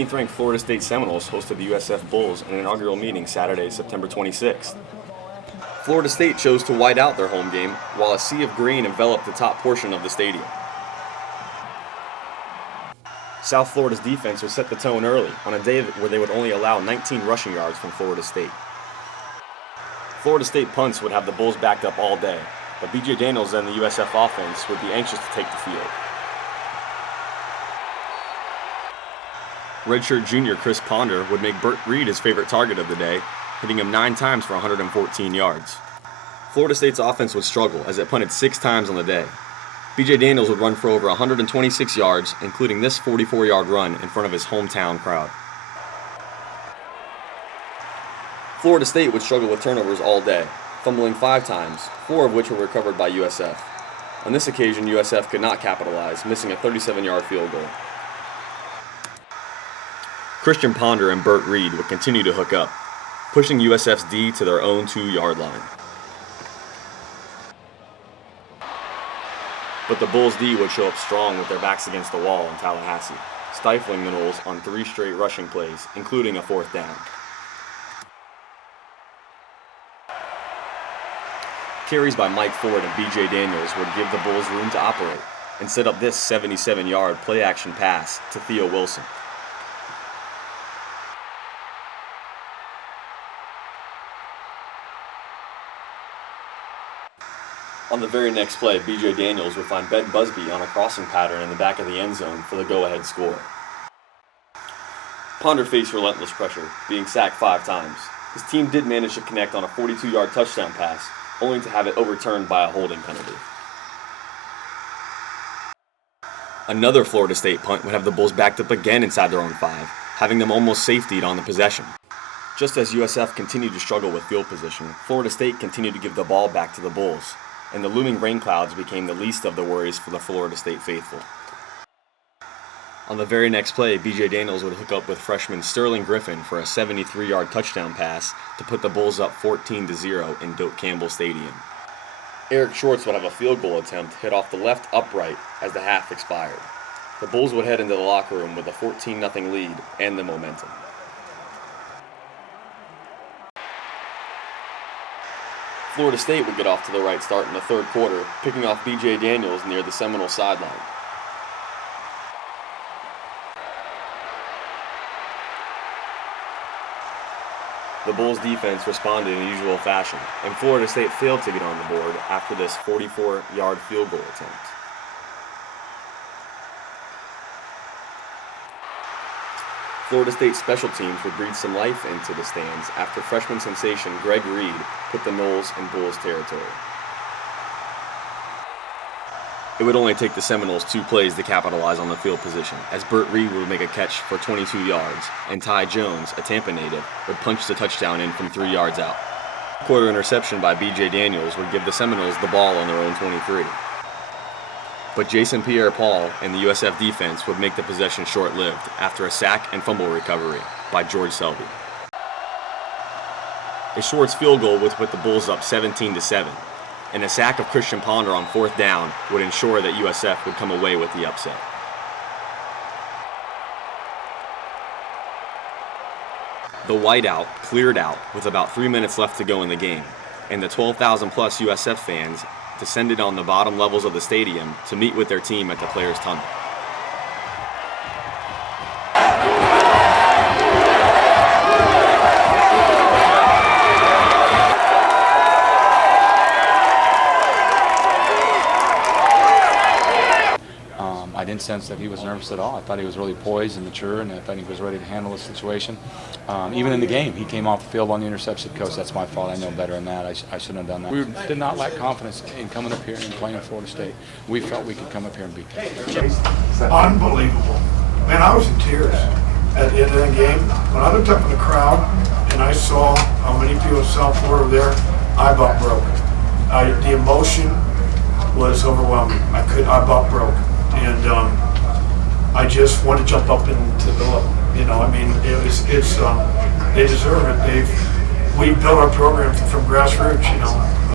13th-ranked Florida State Seminoles hosted the USF Bulls in an inaugural meeting Saturday, September 26th. Florida State chose to white out their home game, while a sea of green enveloped the top portion of the stadium. South Florida's defense would set the tone early, on a day where they would only allow 19 rushing yards from Florida State. Florida State punts would have the Bulls backed up all day, but B.J. Daniels and the USF offense would be anxious to take the field. Redshirt junior Chris Ponder would make Burt Reed his favorite target of the day, hitting him 9 times for 114 yards. Florida State's offense would struggle as it punted 6 times on the day. B.J. Daniels would run for over 126 yards, including this 44-yard run in front of his hometown crowd. Florida State would struggle with turnovers all day, fumbling 5 times, 4 of which were recovered by USF. On this occasion, USF could not capitalize, missing a 37-yard field goal. Christian Ponder and Burt Reed would continue to hook up, pushing USF's D to their own 2-yard line. But the Bulls' D would show up strong with their backs against the wall in Tallahassee, stifling the Noles on 3 straight rushing plays, including a 4th down. Carries by Mike Ford and B.J. Daniels would give the Bulls room to operate and set up this 77-yard play-action pass to Theo Wilson. On the very next play, B.J. Daniels would find Ben Busby on a crossing pattern in the back of the end zone for the go-ahead score. Ponder faced relentless pressure, being sacked 5 times. His team did manage to connect on a 42-yard touchdown pass, only to have it overturned by a holding penalty. Another Florida State punt would have the Bulls backed up again inside their own 5, having them almost safetied on the possession. Just as USF continued to struggle with field position, Florida State continued to give the ball back to the Bulls, and the looming rain clouds became the least of the worries for the Florida State faithful. On the very next play, B.J. Daniels would hook up with freshman Sterling Griffin for a 73-yard touchdown pass to put the Bulls up 14-0 in Doak Campbell Stadium. Eric Schwartz would have a field goal attempt hit off the left upright as the half expired. The Bulls would head into the locker room with a 14-0 lead and the momentum. Florida State would get off to the right start in the 3rd quarter, picking off B.J. Daniels near the Seminole sideline. The Bulls' defense responded in usual fashion, and Florida State failed to get on the board after this 44-yard field goal attempt. Florida State special teams would breathe some life into the stands after freshman sensation Greg Reed put the Noles in Bulls territory. It would only take the Seminoles 2 plays to capitalize on the field position, as Burt Reed would make a catch for 22 yards, and Ty Jones, a Tampa native, would punch the touchdown in from 3 yards out. A quarter interception by B.J. Daniels would give the Seminoles the ball on their own 23. But Jason Pierre-Paul and the USF defense would make the possession short-lived after a sack and fumble recovery by George Selby. A Schwartz field goal would put the Bulls up 17-7, and a sack of Christian Ponder on 4th down would ensure that USF would come away with the upset. The whiteout cleared out with about 3 minutes left to go in the game, and the 12,000-plus USF fans descended on the bottom levels of the stadium to meet with their team at the players' tunnel. I didn't sense that he was nervous at all. I thought he was really poised and mature, and I thought he was ready to handle the situation. Even in the game, he came off the field on the interception. Coach, that's my fault. I know better than that. I shouldn't have done that. We did not lack confidence in coming up here and playing at Florida State. We felt we could come up here and beat them. Unbelievable. Man, I was in tears at the end of that game. When I looked up in the crowd and I saw how many people in South Florida were there, I about broke. The emotion was overwhelming. I about broke. And I just want to jump up into the, they deserve it. We built our program from grassroots,